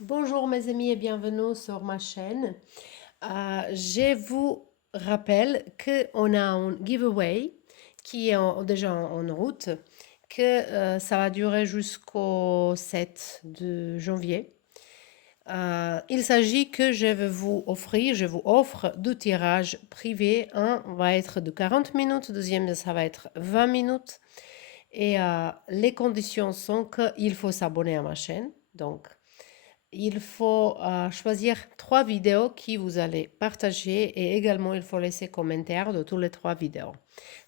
Bonjour mes amis et bienvenue sur ma chaîne. Je vous rappelle qu'on a un giveaway qui est déjà en route, que ça va durer jusqu'au 7 de janvier. Il s'agit que je vous offre deux tirages privés. Un va être de 40 minutes, le deuxième ça va être 20 minutes. Et les conditions sont qu'il faut s'abonner à ma chaîne. Donc, il faut choisir trois vidéos que vous allez partager et également il faut laisser commentaires de tous les trois vidéos.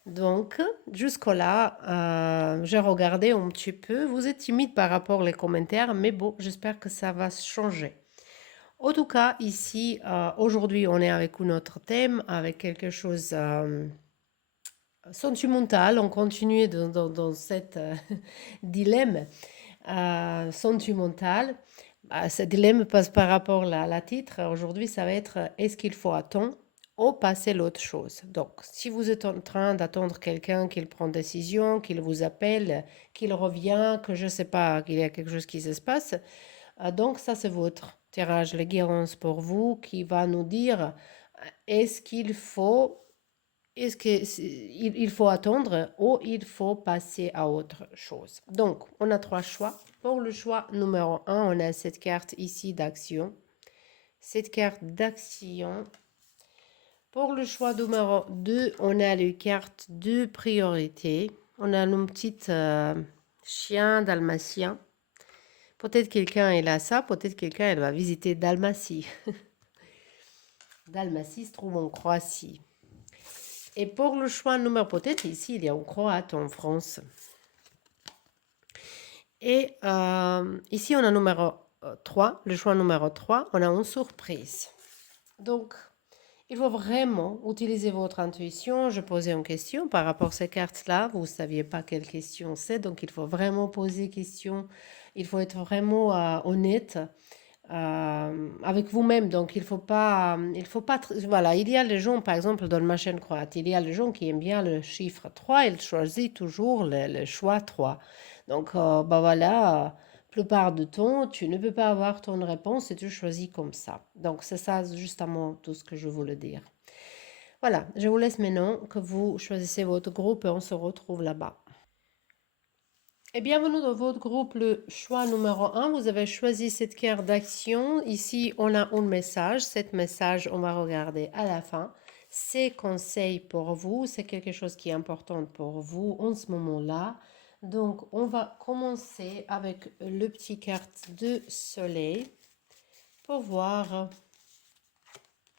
Donc, jusque-là, j'ai regardé un petit peu. Vous êtes timide par rapport aux commentaires, mais bon, j'espère que ça va changer. En tout cas, ici, aujourd'hui, on est avec un autre thème, avec quelque chose sentimental. On continue dans cette dilemme sentimental. Ce dilemme passe par rapport à la titre. Aujourd'hui, ça va être est-ce qu'il faut attendre ou passer l'autre chose. Donc, si vous êtes en train d'attendre quelqu'un qu'il prend décision, qu'il vous appelle, qu'il revient, que je ne sais pas, qu'il y a quelque chose qui se passe, donc ça c'est votre tirage, les guérances pour vous qui va nous dire est-ce qu'il faut il faut attendre ou il faut passer à autre chose. Donc, on a trois choix. Pour le choix numéro un, on a cette carte ici d'action. Cette carte d'action. Pour le choix numéro 2, on a les cartes de priorité. On a un petit chien dalmatien. Peut-être quelqu'un est là ça, peut-être quelqu'un elle va visiter Dalmatie. Dalmatie se trouve en Croatie. Et pour le choix numéro, peut-être ici, il y a un Croate en France. Et ici, on a numéro 3, le choix numéro 3, on a une surprise. Donc, il faut vraiment utiliser votre intuition. Je posais une question par rapport à ces cartes-là. Vous ne saviez pas quelle question c'est, donc il faut vraiment poser question. Il faut être vraiment honnête avec vous-même. Donc, il faut pas, voilà, il y a les gens, par exemple, dans ma chaîne croate, il y a les gens qui aiment bien le chiffre 3, ils choisissent toujours le choix 3. Donc, bah voilà, plupart du temps, tu ne peux pas avoir ton réponse et tu choisis comme ça. Donc, c'est ça justement tout ce que je voulais dire. Voilà, je vous laisse maintenant que vous choisissez votre groupe et on se retrouve là-bas. Et bienvenue dans votre groupe, le choix numéro un. Vous avez choisi cette carte d'action. Ici, on a un message. Cet message, on va regarder à la fin. C'est conseil pour vous. C'est quelque chose qui est important pour vous en ce moment-là. Donc, on va commencer avec le petit carte de soleil pour voir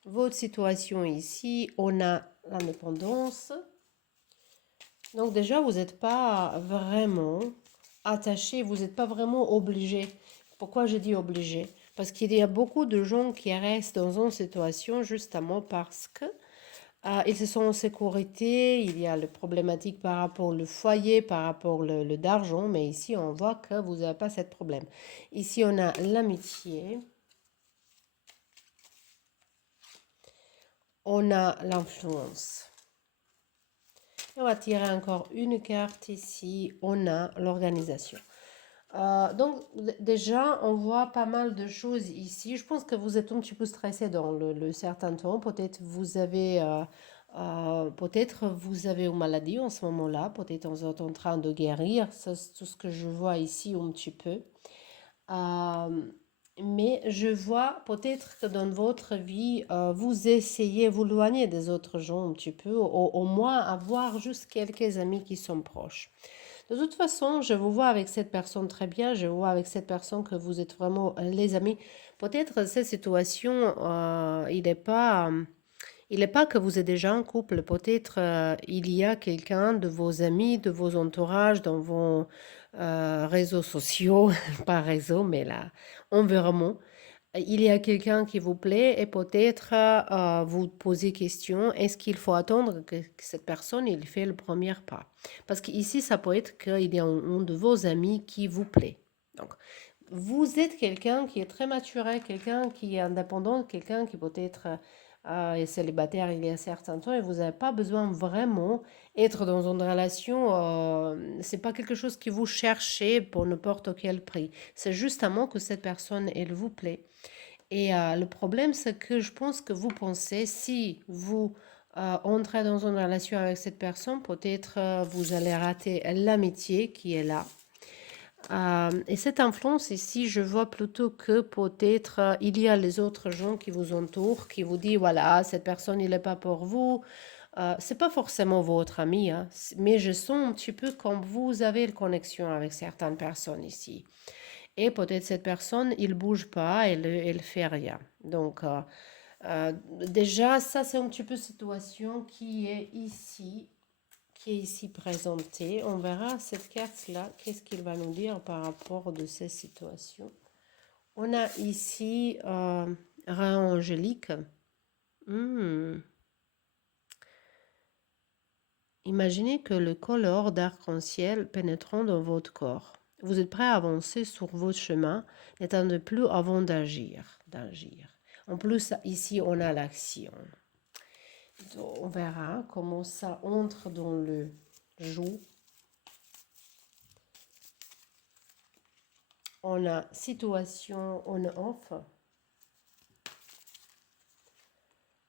votre situation ici. On a l'indépendance. Donc déjà, vous n'êtes pas vraiment attaché, vous n'êtes pas vraiment obligé. Pourquoi je dis obligé? Parce qu'il y a beaucoup de gens qui restent dans une situation justement parce que ils se sont en sécurité, il y a les problématiques par rapport au foyer, par rapport le d'argent, mais ici on voit que vous n'avez pas ce problème. Ici on a l'amitié, on a l'influence. On va tirer encore une carte ici, on a l'organisation. Donc déjà, on voit pas mal de choses ici. Je pense que vous êtes un petit peu stressé dans le certain temps. Peut-être peut-être vous avez une maladie en ce moment-là. Peut-être vous êtes en train de guérir. C'est tout ce que je vois ici un petit peu. Euh, mais je vois peut-être que dans votre vie, vous essayez vous éloigner des autres gens un petit peu, au moins avoir juste quelques amis qui sont proches. De toute façon, je vous vois avec cette personne très bien, je vois avec cette personne que vous êtes vraiment les amis. Peut-être cette situation, il n'est pas que vous êtes déjà en couple, peut-être il y a quelqu'un de vos amis, de vos entourages, dans vos réseaux sociaux, pas réseau, mais là, environnement. Il y a quelqu'un qui vous plaît et peut-être vous posez question, est-ce qu'il faut attendre que cette personne il fait le premier pas? Parce qu'ici, ça peut être qu'il y a un de vos amis qui vous plaît. Donc, vous êtes quelqu'un qui est très mature, quelqu'un qui est indépendant, quelqu'un qui peut être et célibataire il y a certains temps et vous n'avez pas besoin vraiment être dans une relation. C'est pas quelque chose que vous cherchez pour n'importe quel prix. C'est justement que cette personne, elle vous plaît. Et le problème, c'est que je pense que vous pensez, si vous entrez dans une relation avec cette personne, peut-être vous allez rater l'amitié qui est là. Et cette influence ici, je vois plutôt que peut-être il y a les autres gens qui vous entourent, qui vous disent, voilà, cette personne, il n'est pas pour vous. C'est pas forcément votre ami, hein, mais je sens un petit peu comme vous avez une connexion avec certaines personnes ici. Et peut-être cette personne, il bouge pas, elle fait rien. Donc, déjà, ça, c'est un petit peu situation qui est ici présentée. On verra cette carte-là, qu'est-ce qu'il va nous dire par rapport de ces situations. On a ici rein angélique. Hmm. Imaginez que le color d'arc-en-ciel pénétrant dans votre corps. Vous êtes prêt à avancer sur votre chemin, n'attendez plus avant d'agir. En plus, ici, on a l'action. On verra comment ça entre dans le joug. On a situation on-off.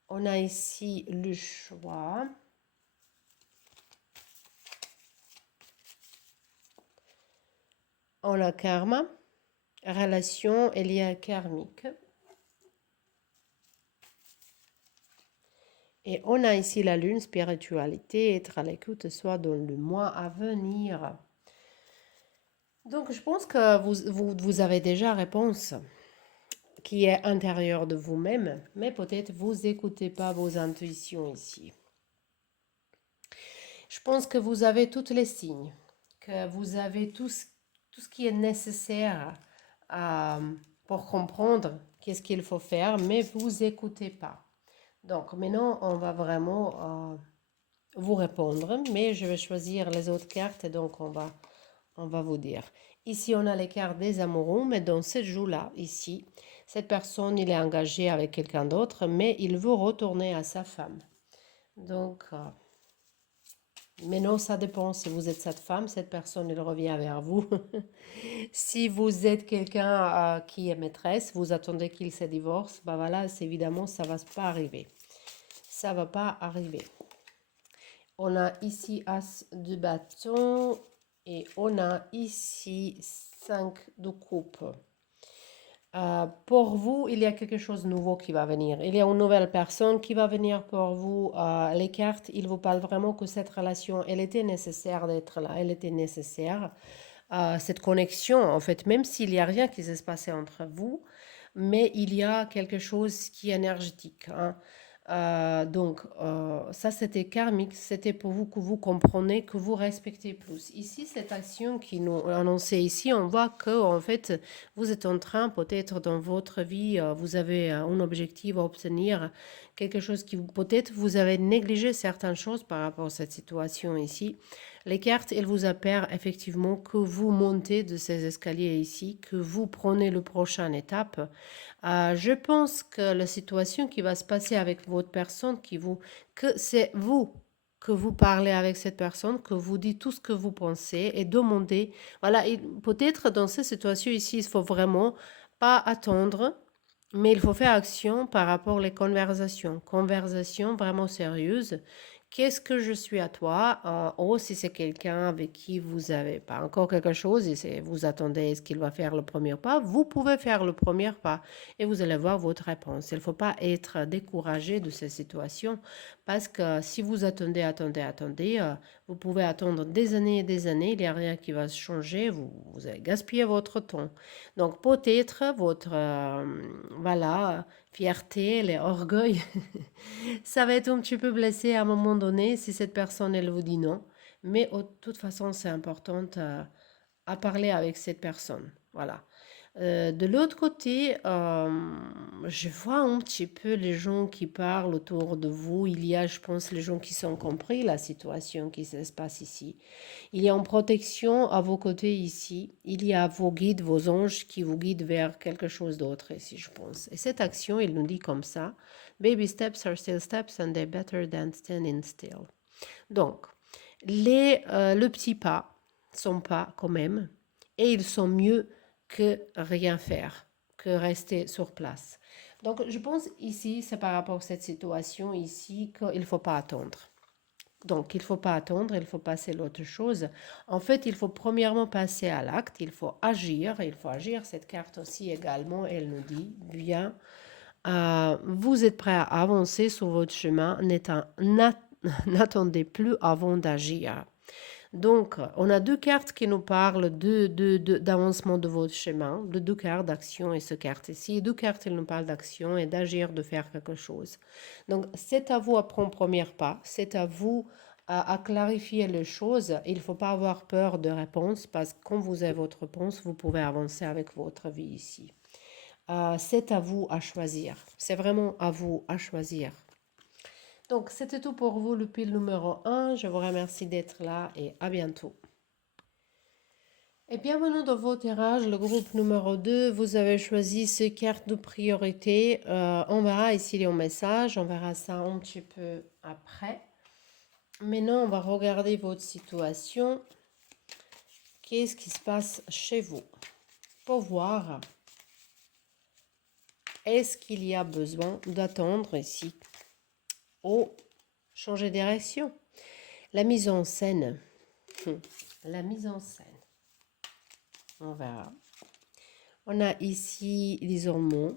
On a ici le choix. On a karma, relation et lien karmique. Et on a ici la lune, spiritualité, être à l'écoute, soit dans le mois à venir. Donc, je pense que vous avez déjà réponse qui est intérieure de vous-même, mais peut-être vous écoutez pas vos intuitions ici. Je pense que vous avez tous les signes, que vous avez tout ce qui est nécessaire pour comprendre qu'est-ce qu'il faut faire, mais vous écoutez pas. Donc maintenant, on va vraiment vous répondre, mais je vais choisir les autres cartes et donc on va vous dire. Ici, on a les cartes des amoureux, mais dans ce jour-là, ici, cette personne, il est engagé avec quelqu'un d'autre, mais il veut retourner à sa femme. Donc, mais non, ça dépend. Si vous êtes cette femme, cette personne, elle revient vers vous. Si vous êtes quelqu'un qui est maîtresse, vous attendez qu'il se divorce, bah voilà, évidemment, ça ne va pas arriver. Ça ne va pas arriver. On a ici As de bâton et on a ici 5 de coupe. Pour vous, il y a quelque chose de nouveau qui va venir. Il y a une nouvelle personne qui va venir pour vous. Les cartes, ils vous parlent vraiment que cette relation, elle était nécessaire d'être là. Elle était nécessaire. Cette connexion, en fait, même s'il n'y a rien qui s'est passé entre vous, mais il y a quelque chose qui est énergétique, hein. Donc, ça, c'était karmique. C'était pour vous que vous comprenez, que vous respectez plus. Ici, cette action qui nous annonçait ici, on voit que, en fait, vous êtes en train, peut-être dans votre vie, vous avez un objectif à obtenir, quelque chose qui, peut-être, vous avez négligé certaines choses par rapport à cette situation ici. Les cartes, elles vous appellent effectivement que vous montez de ces escaliers ici, que vous prenez le prochaine étape. Je pense que la situation qui va se passer avec votre personne, que c'est vous que vous parlez avec cette personne, que vous dites tout ce que vous pensez et demandez. Voilà, peut-être dans cette situation ici, il faut vraiment pas attendre, mais il faut faire action par rapport aux conversations. Conversations vraiment sérieuses. Qu'est-ce que je suis à toi? Ou si c'est quelqu'un avec qui vous avez pas encore quelque chose et vous attendez est-ce qu'il va faire le premier pas, vous pouvez faire le premier pas et vous allez voir votre réponse. Il ne faut pas être découragé de ces situations parce que si vous attendez, vous pouvez attendre des années et des années, il n'y a rien qui va se changer, vous allez gaspiller votre temps. Donc peut-être votre voilà, fierté, les orgueil, ça va être un petit peu blessé à un moment donné si cette personne, elle vous dit non. Mais de toute façon, c'est important à parler avec cette personne. Voilà. De l'autre côté, je vois un petit peu les gens qui parlent autour de vous. Il y a, je pense, les gens qui sont compris la situation qui se passe ici. Il y a une protection à vos côtés ici. Il y a vos guides, vos anges qui vous guident vers quelque chose d'autre ici, je pense. Et cette action, il nous dit comme ça, Baby steps are still steps and they're better than standing still. Donc, le petit pas sont pas quand même, et ils sont mieux que rien faire, que rester sur place. Donc, je pense ici, c'est par rapport à cette situation ici qu'il ne faut pas attendre. Donc, il ne faut pas attendre, il faut passer à l'autre chose. En fait, il faut premièrement passer à l'acte, il faut agir, il faut agir. Cette carte aussi également, elle nous dit, bien, vous êtes prêt à avancer sur votre chemin, n'attendez plus avant d'agir. Donc, on a deux cartes qui nous parlent d'avancement de votre chemin, de deux cartes d'action et ce carte ici. Deux cartes, elles nous parlent d'action et d'agir, de faire quelque chose. Donc, c'est à vous à prendre premier pas, c'est à vous à clarifier les choses. Il ne faut pas avoir peur de réponse parce que quand vous avez votre réponse, vous pouvez avancer avec votre vie ici. C'est à vous à choisir. C'est vraiment à vous à choisir. Donc, c'était tout pour vous, le pile numéro 1. Je vous remercie d'être là et à bientôt. Et bienvenue dans vos tirages, le groupe numéro 2. Vous avez choisi ces cartes de priorité. On verra ici les messages. On verra ça un petit peu après. Maintenant, on va regarder votre situation. Qu'est-ce qui se passe chez vous? Pour voir, est-ce qu'il y a besoin d'attendre ici? Oh, changer de direction. La mise en scène. La mise en scène. On verra. On a ici l'isolement.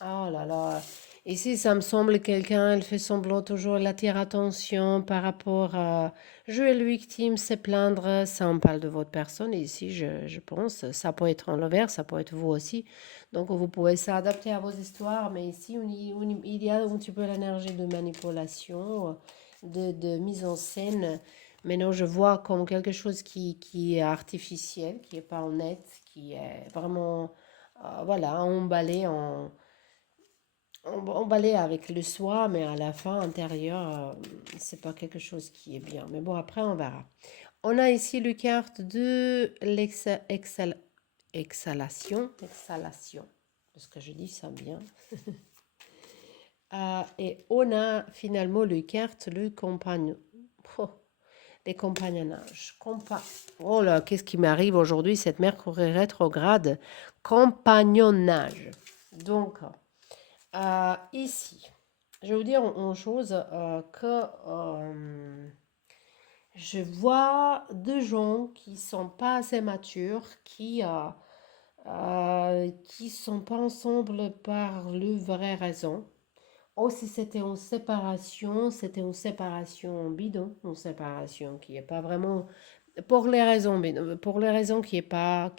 Oh là là. Ici, ça me semble quelqu'un, elle fait semblant toujours, elle attire attention par rapport à jouer le victime, se plaindre. Ça, on parle de votre personne. Et ici, je pense, ça peut être en l'envers, ça peut être vous aussi. Donc, vous pouvez s'adapter à vos histoires. Mais ici, il y a un petit peu l'énergie de manipulation, de mise en scène. Maintenant, je vois comme quelque chose qui est artificiel, qui n'est pas honnête, qui est vraiment, voilà, emballé avec le soi, mais à la fin, intérieur, c'est pas quelque chose qui est bien. Mais bon, après, on verra. On a ici le carte de exhalation. Parce que je dis ça bien. Et on a finalement le carte, le compagnon. Oh, les compagnonnages. Oh là, qu'est-ce qui m'arrive aujourd'hui, cette Mercure rétrograde? Compagnonnage. Donc, ici, je vais vous dire une chose que je vois deux gens qui sont pas assez matures, qui sont pas ensemble par le vraie raison. Oh, si c'était une séparation bidon, une séparation qui est pas vraiment pour les raisons, pour les raisons qui est pas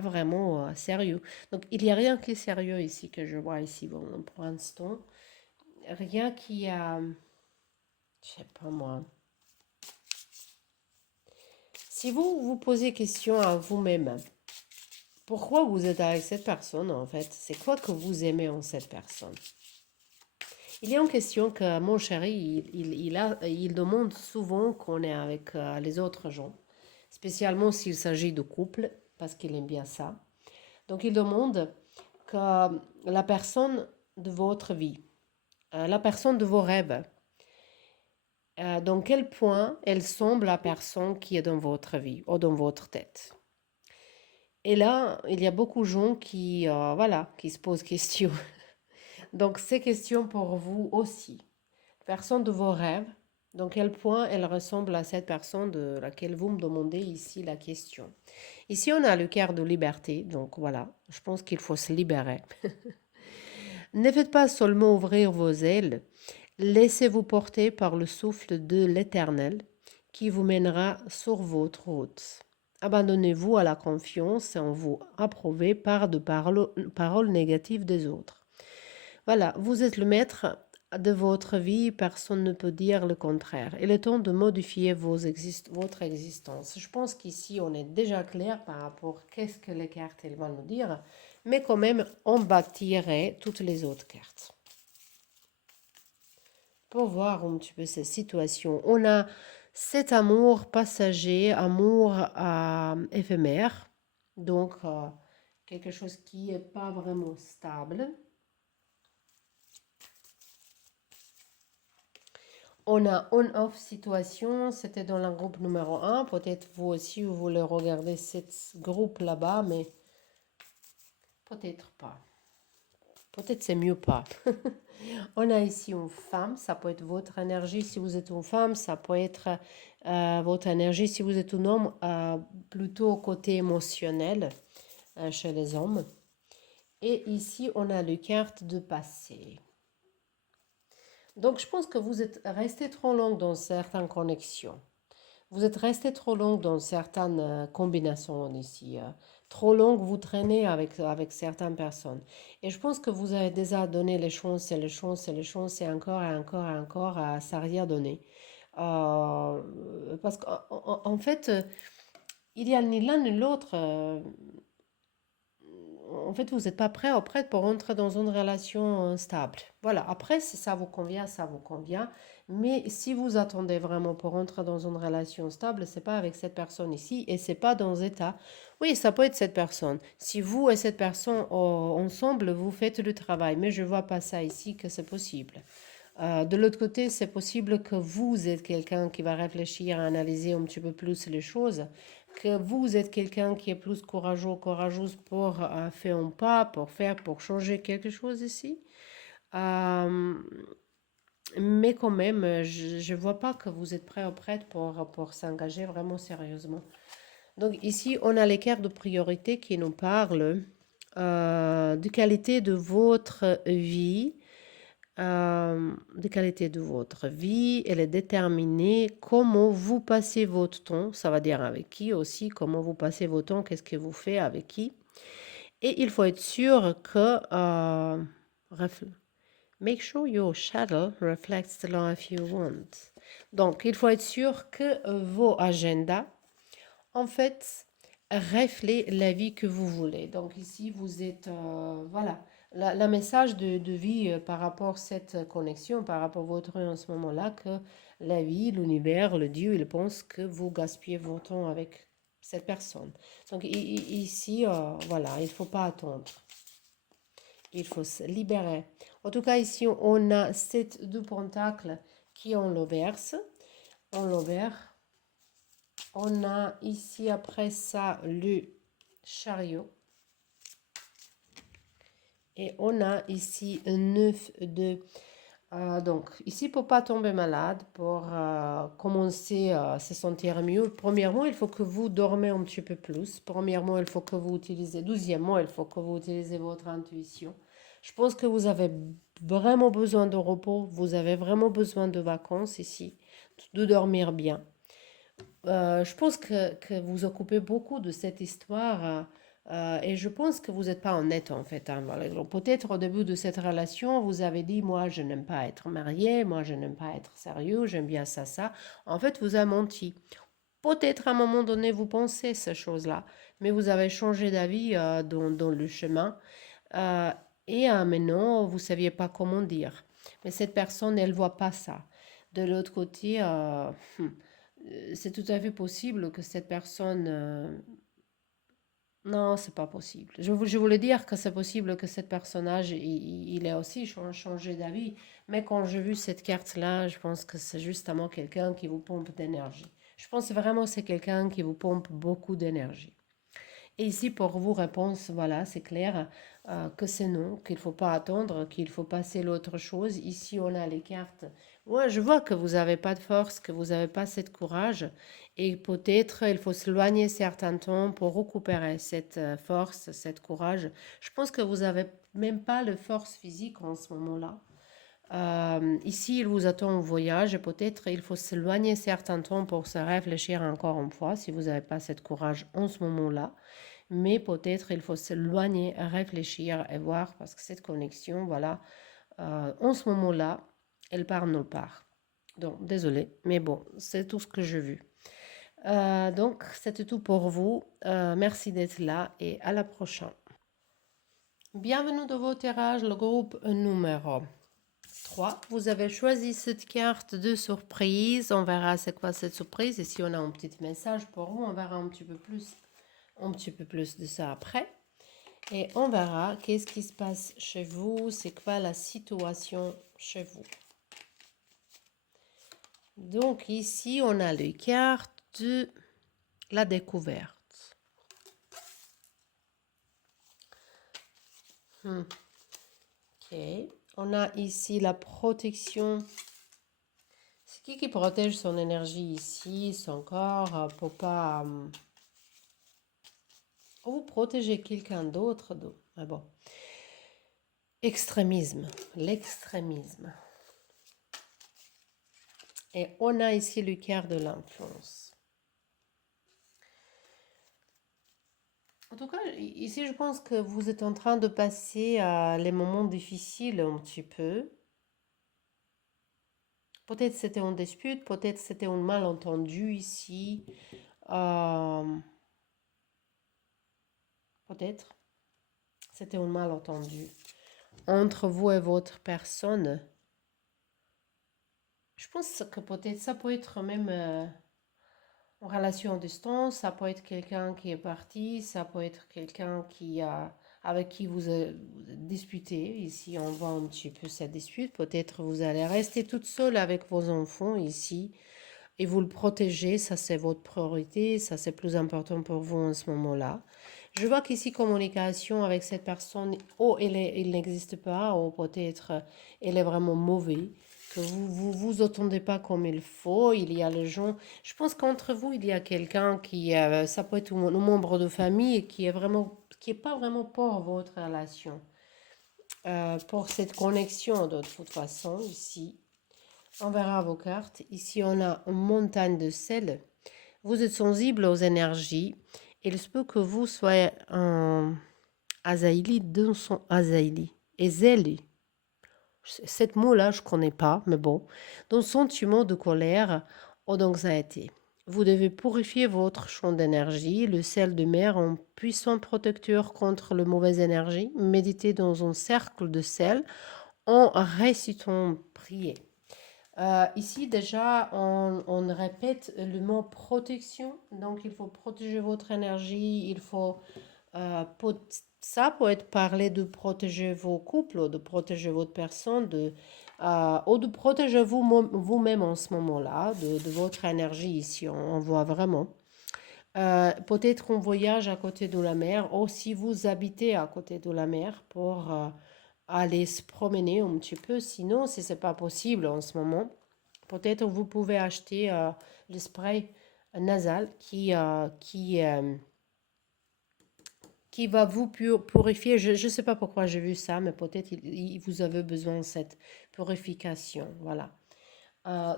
vraiment sérieux. Donc il y a rien qui est sérieux ici que je vois ici, bon, pour l'instant, rien qui a, je sais pas moi. Si vous vous posez question à vous-même, pourquoi vous êtes avec cette personne en fait? C'est quoi que vous aimez en cette personne? Il y a une question que mon chéri, il demande souvent qu'on est avec les autres gens, spécialement s'il s'agit de couple, parce qu'il aime bien ça. Donc il demande que la personne de votre vie, la personne de vos rêves, dans quel point elle semble la personne qui est dans votre vie ou dans votre tête. Et là, il y a beaucoup de gens qui, voilà, qui se posent question. Donc, ces questions pour vous aussi. Personne de vos rêves, dans quel point elle ressemble à cette personne de laquelle vous me demandez ici la question. Ici, on a le cœur de liberté, donc voilà, je pense qu'il faut se libérer. Ne faites pas seulement ouvrir vos ailes, laissez-vous porter par le souffle de l'Éternel qui vous mènera sur votre route. Abandonnez-vous à la confiance et en vous approuver par de paroles négatives des autres. Voilà, vous êtes le maître de votre vie, personne ne peut dire le contraire. Il est temps de modifier votre existence. Je pense qu'ici, on est déjà clair par rapport à qu'est-ce que les cartes elles vont nous dire, mais quand même, on bâtirait toutes les autres cartes. Pour voir un petit peu ces situations. On a cet amour passager, amour éphémère, donc quelque chose qui n'est pas vraiment stable. On a on-off situation, c'était dans le groupe numéro 1. Peut-être vous aussi, vous voulez regarder ce groupe là-bas, mais peut-être pas. Peut-être c'est mieux pas. On a ici une femme, ça peut être votre énergie si vous êtes une femme, ça peut être votre énergie si vous êtes un homme, plutôt au côté émotionnel chez les hommes. Et ici, on a les cartes de passé. Donc, je pense que vous êtes resté trop long dans certaines connexions. Vous êtes resté trop long dans certaines combinaisons ici. Trop long, vous traînez avec certaines personnes. Et je pense que vous avez déjà donné les chances et les chances et les chances et encore et encore et encore, ça n'a rien donné. Parce qu'en fait, il y a ni l'un ni l'autre. En fait, vous n'êtes pas prêt ou prête pour rentrer dans une relation stable. Voilà, après, si ça vous convient, ça vous convient. Mais si vous attendez vraiment pour rentrer dans une relation stable, c'est pas avec cette personne ici et c'est pas dans état. Oui, ça peut être cette personne. Si vous et cette personne ensemble, vous faites le travail, mais je vois pas ça ici que c'est possible. De l'autre côté, c'est possible que vous êtes quelqu'un qui va réfléchir, analyser un petit peu plus les choses, que vous êtes quelqu'un qui est plus courageux, courageuse pour faire un pas, pour changer quelque chose ici. Euh, mais quand même, je ne vois pas que vous êtes prêt ou prête pour s'engager vraiment sérieusement. Donc ici, on a les cartes de priorité qui nous parlent de qualité de votre vie, de qualité de votre vie. Elle est déterminée comment vous passez votre temps, ça va dire avec qui aussi, comment vous passez votre temps, qu'est-ce que vous faites avec qui. Et il faut être sûr que make sure your shadow reflects the life you want. Donc, il faut être sûr que vos agendas, en fait, reflètent la vie que vous voulez. Donc, ici, vous êtes, voilà, le message de vie par rapport à cette connexion, par rapport à votre en ce moment-là, que la vie, l'univers, le Dieu, il pense que vous gaspillez votre temps avec cette personne. Donc, ici, voilà, il ne faut pas attendre. Il faut se libérer. En tout cas, ici, on a ces deux pentacles qui ont l'auberge. On a ici, après ça, le chariot. Et on a ici un 9 de... donc, ici, pour pas tomber malade, pour commencer à se sentir mieux, premièrement, il faut que vous dormez un petit peu plus. Premièrement, il faut que vous utilisez... Deuxièmement, il faut que vous utilisez votre intuition. Je pense que vous avez vraiment besoin de repos, vous avez vraiment besoin de vacances ici, de dormir bien. Je pense que vous occupez beaucoup de cette histoire et je pense que vous n'êtes pas honnête en fait, hein. Voilà. Peut-être au début de cette relation, vous avez dit, moi je n'aime pas être marié, moi je n'aime pas être sérieux, j'aime bien ça, ça. En fait, vous avez menti. Peut-être à un moment donné, vous pensez ces choses-là, mais vous avez changé d'avis dans le chemin. Euh, et maintenant, vous ne saviez pas comment dire. Mais cette personne, elle ne voit pas ça. De l'autre côté, c'est tout à fait possible que cette personne... non, c'est pas possible. Je voulais dire que c'est possible que cet personnage, il ait aussi changé d'avis. Mais quand j'ai vu cette carte-là, je pense que c'est justement quelqu'un qui vous pompe d'énergie. Je pense vraiment que c'est quelqu'un qui vous pompe beaucoup d'énergie. Et ici, pour vos réponses, voilà, c'est clair que c'est non, qu'il ne faut pas attendre, qu'il faut passer l'autre chose. Ici, on a les cartes. Moi, je vois que vous n'avez pas de force, que vous n'avez pas assez de courage. Et peut-être il faut s'éloigner certains temps pour récupérer cette force, cette courage. Je pense que vous n'avez même pas de force physique en ce moment-là. Ici, il vous attend au voyage et peut-être il faut s'éloigner certains temps pour se réfléchir encore une fois si vous n'avez pas cette courage en ce moment-là. Mais peut-être il faut s'éloigner, réfléchir et voir parce que cette connexion, voilà, en ce moment-là, Elle part nulle part. Donc, désolé, mais bon, c'est tout ce que j'ai vu. Donc, c'était tout pour vous. Merci d'être là et à la prochaine. Bienvenue dans vos tirages, le groupe numéro 3. Vous avez choisi cette carte de surprise. On verra c'est quoi cette surprise. Et si on a un petit message pour vous, on verra un petit peu plus de ça après. Et on verra qu'est-ce qui se passe chez vous, c'est quoi la situation chez vous. Donc ici, on a les cartes de la découverte. Ok. On a ici la protection. C'est qui protège son énergie ici, son corps, pour pas vous protéger quelqu'un d'autre. Ah bon. Extrémisme, l'extrémisme. Et on a ici le cœur de l'influence. En tout cas, ici, je pense que vous êtes en train de passer les moments difficiles un petit peu. Peut-être c'était une dispute, peut-être c'était un malentendu ici. Peut-être c'était un malentendu entre vous et votre personne. Je pense que peut-être ça peut être même en relation à distance, ça peut être quelqu'un qui est parti, ça peut être quelqu'un avec qui vous disputez. Ici, on voit un petit peu cette dispute. Peut-être vous allez rester toute seule avec vos enfants ici et vous le protégez. Ça, c'est votre priorité. Ça, c'est plus important pour vous en ce moment-là. Je vois qu'ici, communication avec cette personne, il n'existe pas, ou peut-être elle est vraiment mauvaise, que vous entendez pas comme il faut. Il y a les gens. Je pense qu'entre vous, il y a quelqu'un qui, ça peut être un membre de famille qui est pas vraiment pour votre relation, pour cette connexion de toute façon ici. On verra vos cartes. Ici, on a une montagne de sel. Vous êtes sensible aux énergies. Il se peut que vous soyez un Azaïli dans son Azaïli. Ezeli. Cette mot-là, je ne connais pas, mais bon. Dans le sentiment de colère ou d'anxiété. Vous devez purifier votre champ d'énergie. Le sel de mer, un puissant protecteur contre les mauvaises énergies. Méditez dans un cercle de sel en récitant prier. Ici, déjà, on répète le mot protection. Donc, il faut protéger votre énergie. Il faut, ça peut être parler de protéger vos couples, de protéger votre personne, ou de protéger vous-même en ce moment-là, de votre énergie ici. On voit vraiment. Peut-être un voyage à côté de la mer, ou si vous habitez à côté de la mer pour aller se promener un petit peu. Sinon, si ce n'est pas possible en ce moment, peut-être vous pouvez acheter le spray nasal qui va vous purifier. Je ne sais pas pourquoi j'ai vu ça, mais peut-être vous avez besoin de cette purification. Voilà.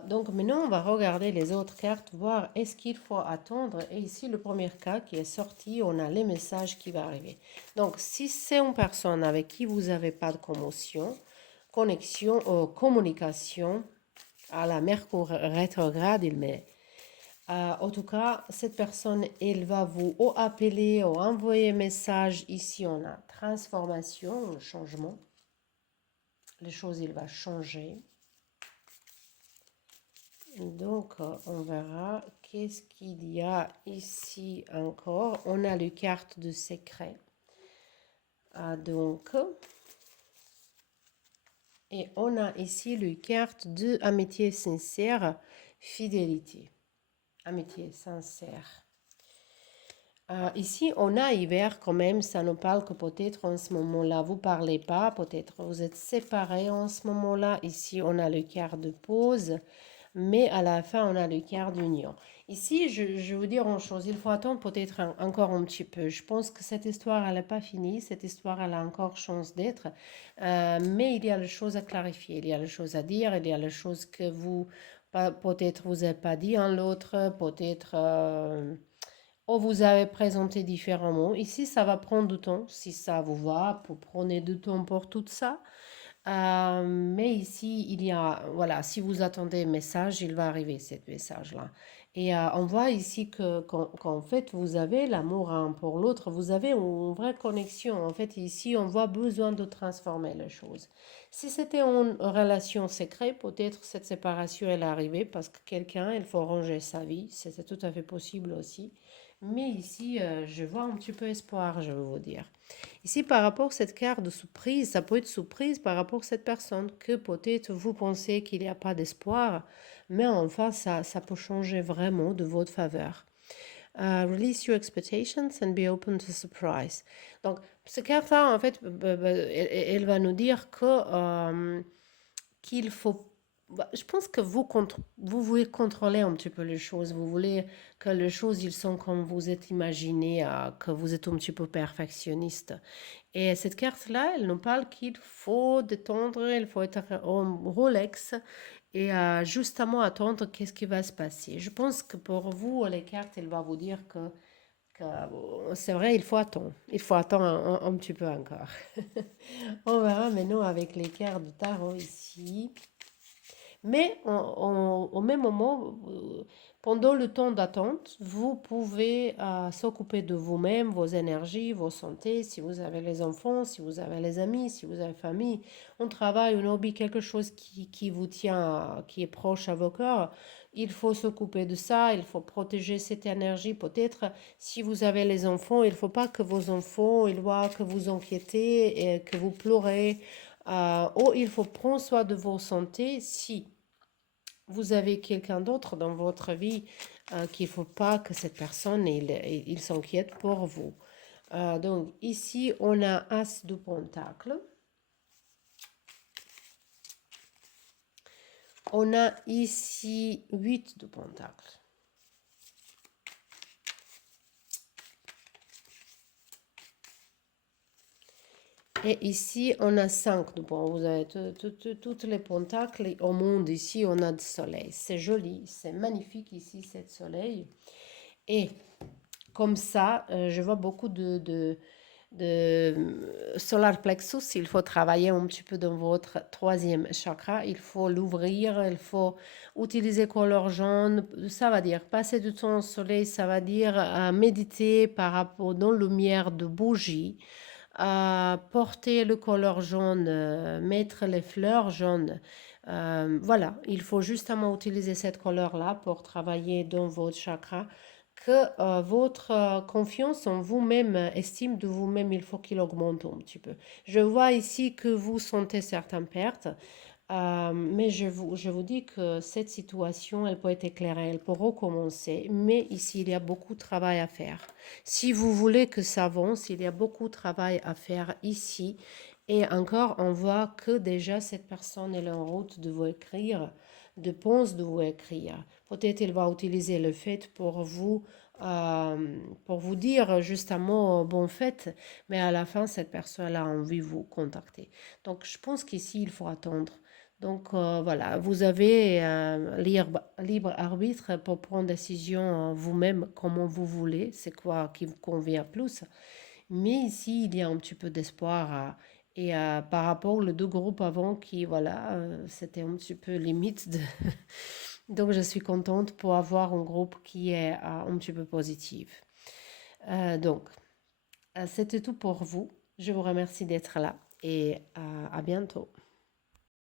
Donc maintenant, on va regarder les autres cartes, voir est-ce qu'il faut attendre. Et ici, le premier cas qui est sorti, on a les messages qui vont arriver. Donc, si c'est une personne avec qui vous n'avez pas de connexion, communication, à la Mercure rétrograde, il met. En tout cas, cette personne, elle va vous ou appeler ou envoyer un message. Ici, on a transformation, le changement. Les choses, il va changer. Donc, on verra qu'est-ce qu'il y a ici encore. On a les cartes de secret. Et on a ici les cartes de amitié sincère, fidélité. Amitié sincère. Ici, on a hiver quand même, ça nous parle que peut-être en ce moment-là, vous ne parlez pas, peut-être vous êtes séparés en ce moment-là. Ici, on a le quart de pause, mais à la fin, on a le quart d'union. Ici, je vais vous dire une chose, il faut attendre peut-être encore un petit peu. Je pense que cette histoire, elle n'est pas finie, cette histoire, elle a encore chance d'être, mais il y a les choses à clarifier, il y a les choses à dire, il y a les choses que vous, peut-être vous n'avez pas dit en l'autre, peut-être... ou vous avez présenté différemment. Ici, ça va prendre du temps. Si ça vous va, vous prenez du temps pour tout ça. Mais ici, il y a, voilà, si vous attendez un message, il va arriver ce message-là. Et on voit ici qu'en fait, vous avez l'amour un pour l'autre, vous avez une vraie connexion. En fait, ici, on voit besoin de transformer les choses. Si c'était une relation secrète, peut-être cette séparation, elle est arrivée parce que quelqu'un, il faut ranger sa vie. C'est tout à fait possible aussi. Mais ici, je vois un petit peu espoir, je veux vous dire. Ici, par rapport à cette carte de surprise, ça peut être surprise par rapport à cette personne que peut-être vous pensez qu'il n'y a pas d'espoir, mais enfin, ça peut changer vraiment de votre faveur. Release your expectations and be open to surprise. Donc, cette carte-là, en fait, elle va nous dire qu'il faut. Je pense que vous voulez contrôler un petit peu les choses. Vous voulez que les choses, ils sont comme vous êtes imaginé, que vous êtes un petit peu perfectionniste. Et cette carte-là, elle nous parle qu'il faut détendre, il faut être en Rolex et justement attendre qu'est-ce qui va se passer. Je pense que pour vous, les cartes, elle va vous dire que c'est vrai, il faut attendre. Il faut attendre un petit peu encore. On verra maintenant avec les cartes de tarot ici. Mais au même moment, pendant le temps d'attente, vous pouvez s'occuper de vous-même, vos énergies, vos santé, si vous avez les enfants, si vous avez les amis, si vous avez famille, un travail, un hobby, quelque chose qui vous tient, qui est proche à vos cœurs. Il faut s'occuper de ça, il faut protéger cette énergie. Peut-être si vous avez les enfants, il ne faut pas que vos enfants ils voient que vous inquiétez et que vous pleurez. Ou il faut prendre soin de vos santé si vous avez quelqu'un d'autre dans votre vie qu'il ne faut pas que cette personne il s'inquiète pour vous. Donc ici, on a As de Pentacle. On a ici 8 de Pentacle. Et ici, on a 5 de bon. Vous avez toutes les pentacles. Au monde, ici, on a du soleil. C'est joli, c'est magnifique ici, cette soleil. Et comme ça, je vois beaucoup de solar plexus. Il faut travailler un petit peu dans votre troisième chakra. Il faut l'ouvrir, il faut utiliser couleur jaune. Ça va dire passer du temps au soleil, ça va dire méditer par rapport dans la lumière de bougies. Porter le couleur jaune, mettre les fleurs jaunes. Voilà, il faut justement utiliser cette couleur-là pour travailler dans votre chakra. Que votre confiance en vous-même, estime de vous-même, il faut qu'il augmente un petit peu. Je vois ici que vous sentez certaines pertes, mais je vous dis que cette situation, elle peut être éclairée, elle peut recommencer, mais ici, il y a beaucoup de travail à faire. Si vous voulez que ça avance, il y a beaucoup de travail à faire ici. Et encore, on voit que déjà cette personne elle est en route de vous écrire, de pense de vous écrire. Peut-être elle va utiliser le fait pour vous dire justement bon fête, mais à la fin, cette personne a envie de vous contacter. Donc, je pense qu'ici, il faut attendre. Donc voilà, vous avez libre arbitre pour prendre décision vous-même comment vous voulez, c'est quoi qui vous convient plus. Mais ici, il y a un petit peu d'espoir. Et par rapport aux deux groupes avant qui, voilà, c'était un petit peu limite. Donc je suis contente pour avoir un groupe qui est un petit peu positif. Donc, c'était tout pour vous. Je vous remercie d'être là et à bientôt.